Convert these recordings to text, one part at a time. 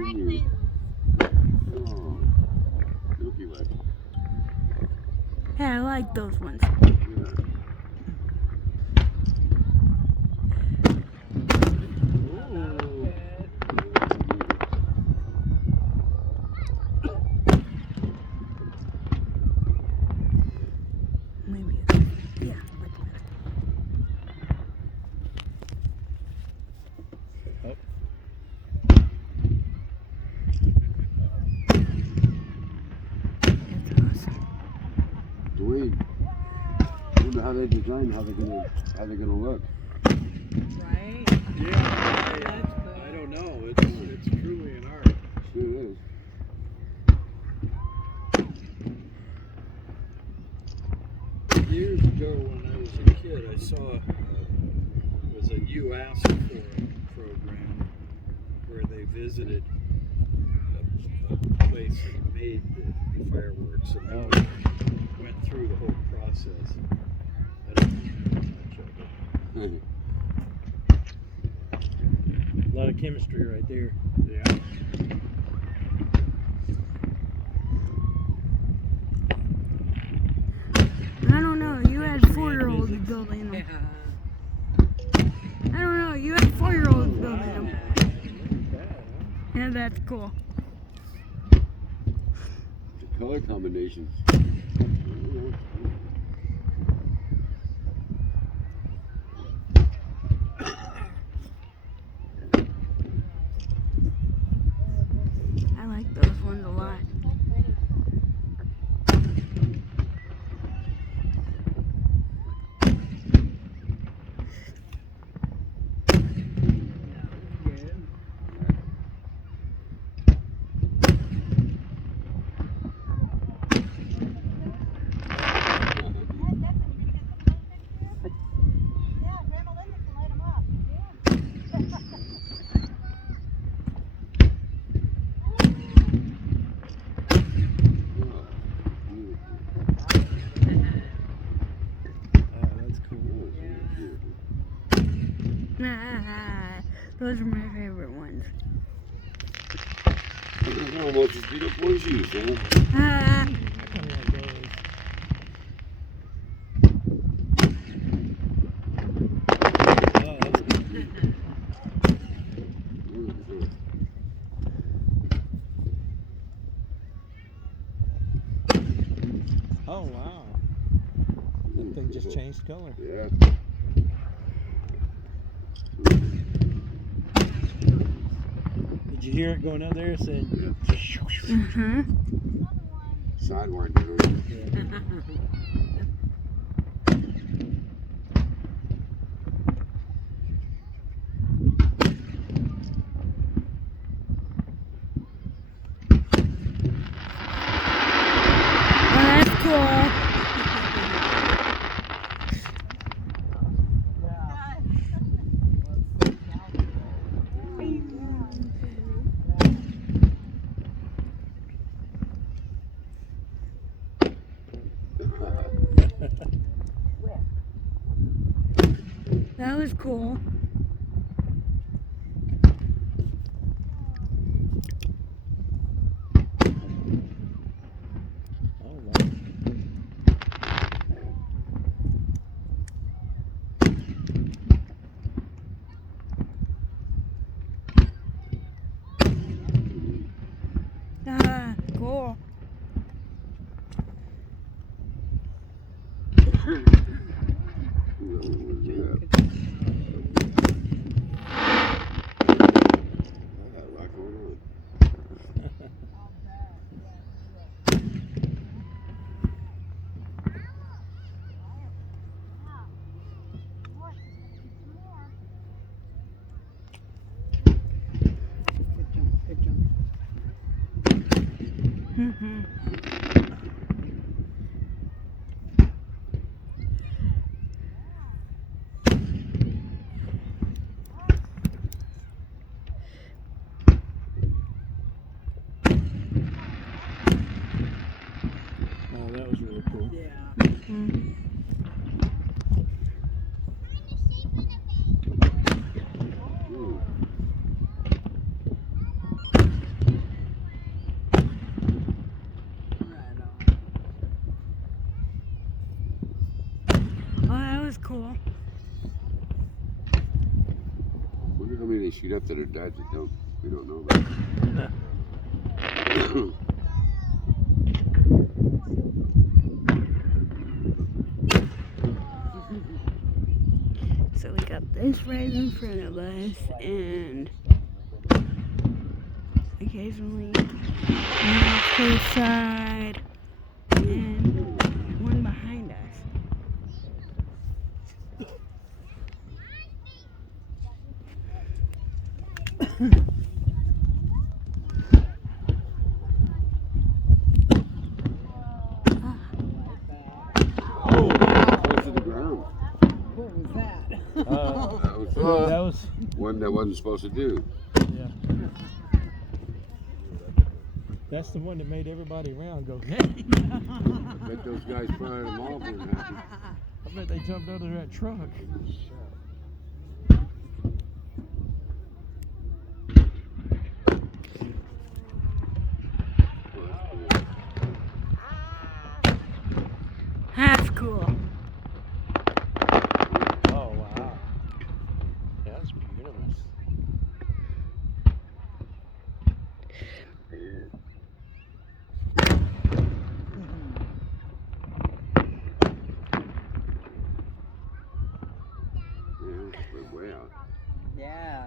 Franklin. Oh, Milky Way. Yeah, I like those ones. Yeah. Maybe. Yeah, much better. Oh. That's awesome. Dwayne, I wonder how they design how they're gonna look. Right? Yeah, I don't know. It's truly an art. Sure is. Years ago, when I was a kid, I saw it was a "You Asked For It" program where they visited a place that made the fireworks, and they went through the whole process. I don't know much of it. A lot of chemistry right there. Yeah. I don't know. You had 4-year-olds building them. I don't know. You had 4-year-olds building them. Yeah, that's cool. The color combinations. I like those ones a lot. Those are my favorite ones. It's almost as beautiful as you, son. Oh wow. That thing just changed color. Yeah. Did you hear it going up there? It said. Mm-hmm. Sidewinder. Oh, that's cool. That was cool. Oh wow. Cool. Mm-hmm. Oh, that was really cool. Yeah. Mm-hmm. cool. Wonder how many they shoot up that are dead that we don't know about. So we got this right in front of us, and occasionally one off to the side, and one behind us. Close to the ground. What was that? That That was one that wasn't supposed to do. yeah. That's the one that made everybody around go. I bet those guys flying them off weren't happy. I bet they jumped out of that truck. That's cool. Oh wow, that's beautiful. Yeah, we're way out. Yeah.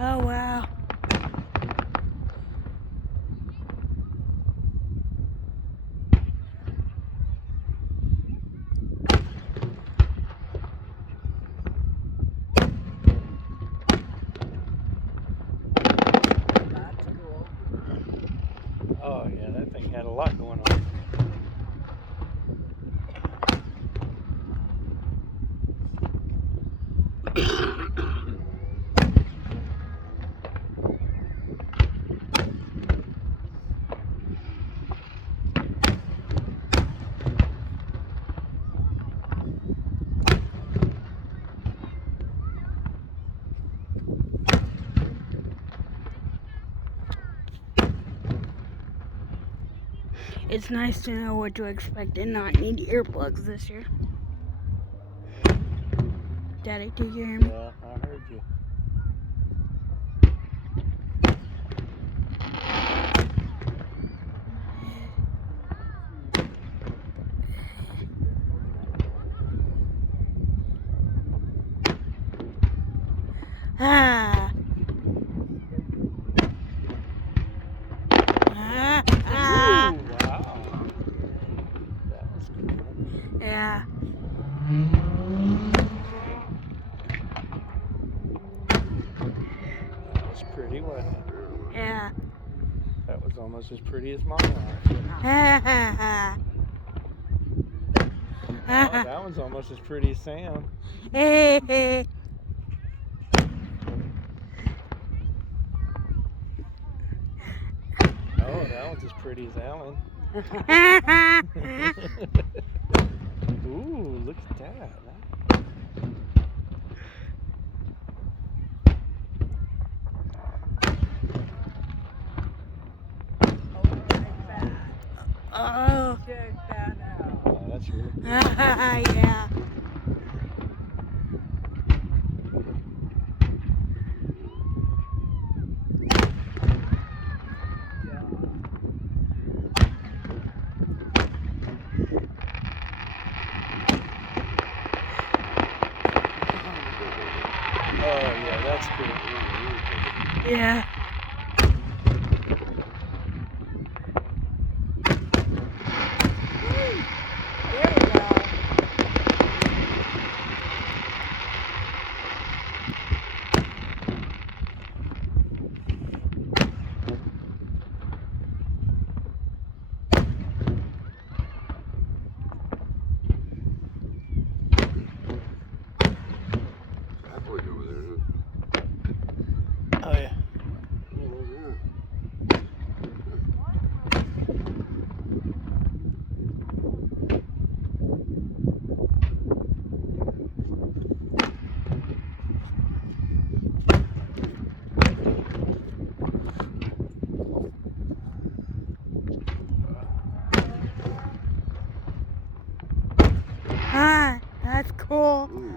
Oh wow. That's cool. Oh yeah, that thing had a lot going on. It's nice to know what to expect and not need earplugs this year. Daddy, do you hear me? Yeah, I heard you. Ah. Ah. Ah. Ooh, wow. That was cool. Yeah. That was pretty, wasn't it? Yeah. That was almost as pretty as my life. Ha ha ha. Oh, that one's almost as pretty as Sam. Hey. Oh, that one's as pretty as Alan. Ooh, look at that. Oh. Check that out. Oh, that's really cool. Yeah. Oh, yeah, that's cool. Yeah. There we go. That boy's over there, huh? Oh, yeah. That's cool. Ooh.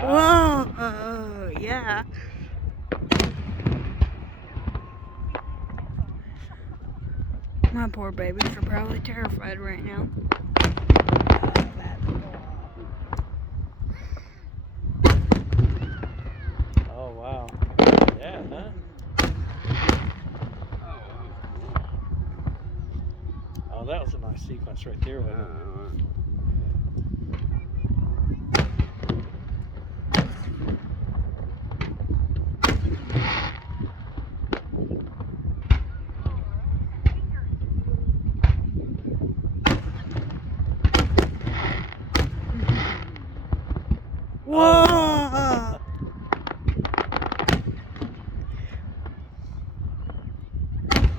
Whoa, yeah. My poor babies are probably terrified right now. Oh wow. Yeah, huh? Oh, that was a nice sequence right there, wasn't it? Whoa!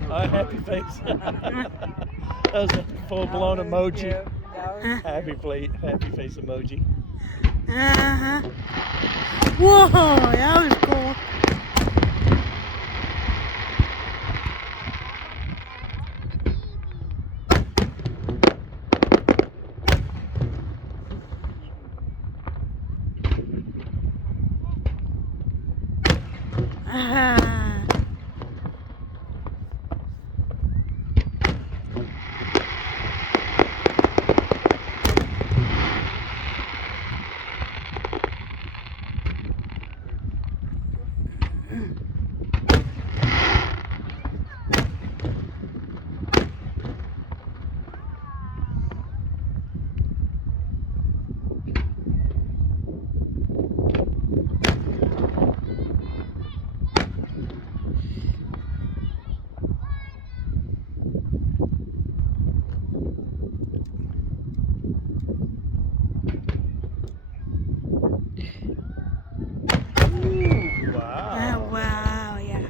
Oh, happy face. That was a full-blown emoji. Happy face emoji. Uh-huh. Whoa, that was cool. Wow. Wow, yeah.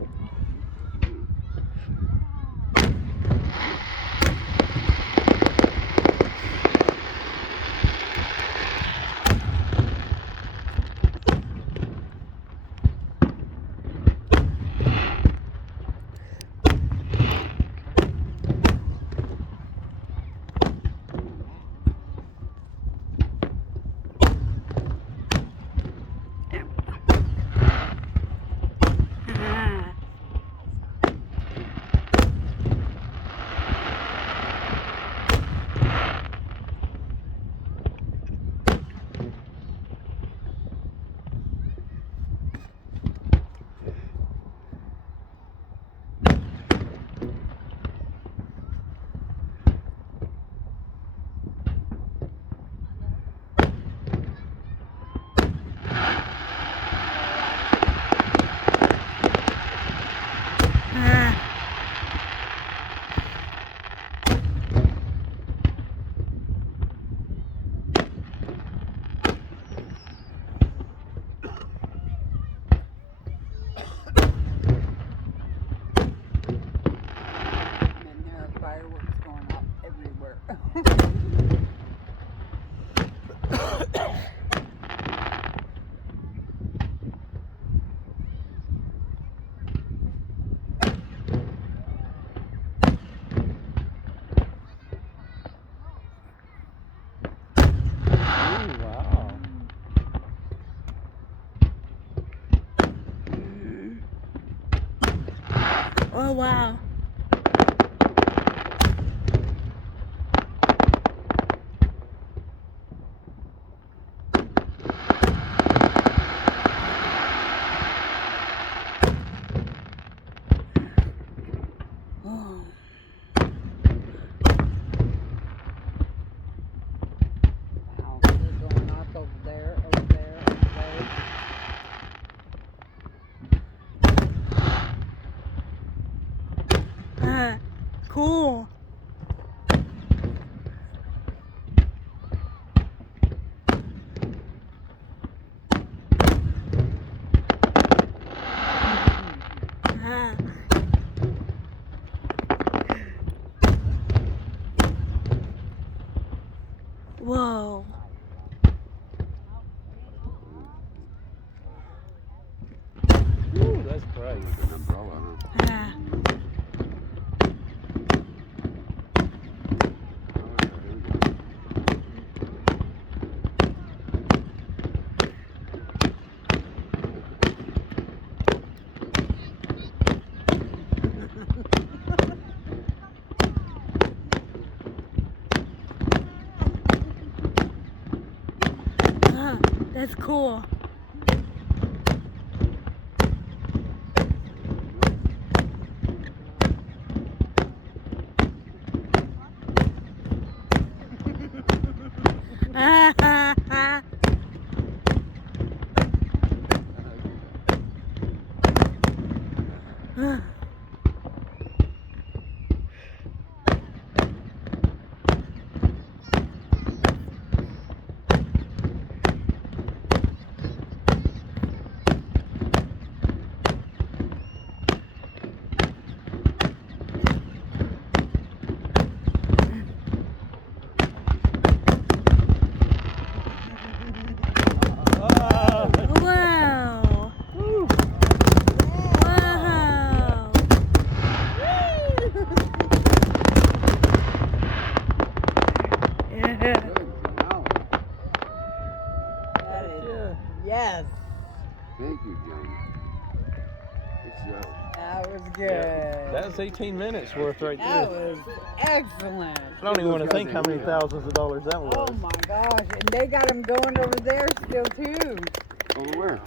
And there are fireworks going off everywhere. Ooh, wow. Oh, wow. Oh. Wow, they're going off over there, over there, over there. Cool. cool. Wow. Wow. Yeah. Good. Wow. That is, Yeah. yes, Thank you, Johnny. It's that was good. That was 18 minutes worth right That there. was excellent. I don't even want to think how many thousands of dollars that was. Oh my gosh, and they got them going over there still too. over where?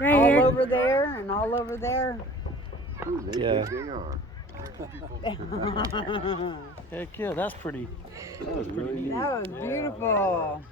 Right All here. over there and all over there. Ooh, they Yeah. think they are. Heck yeah, that's pretty. That was really neat. That was beautiful.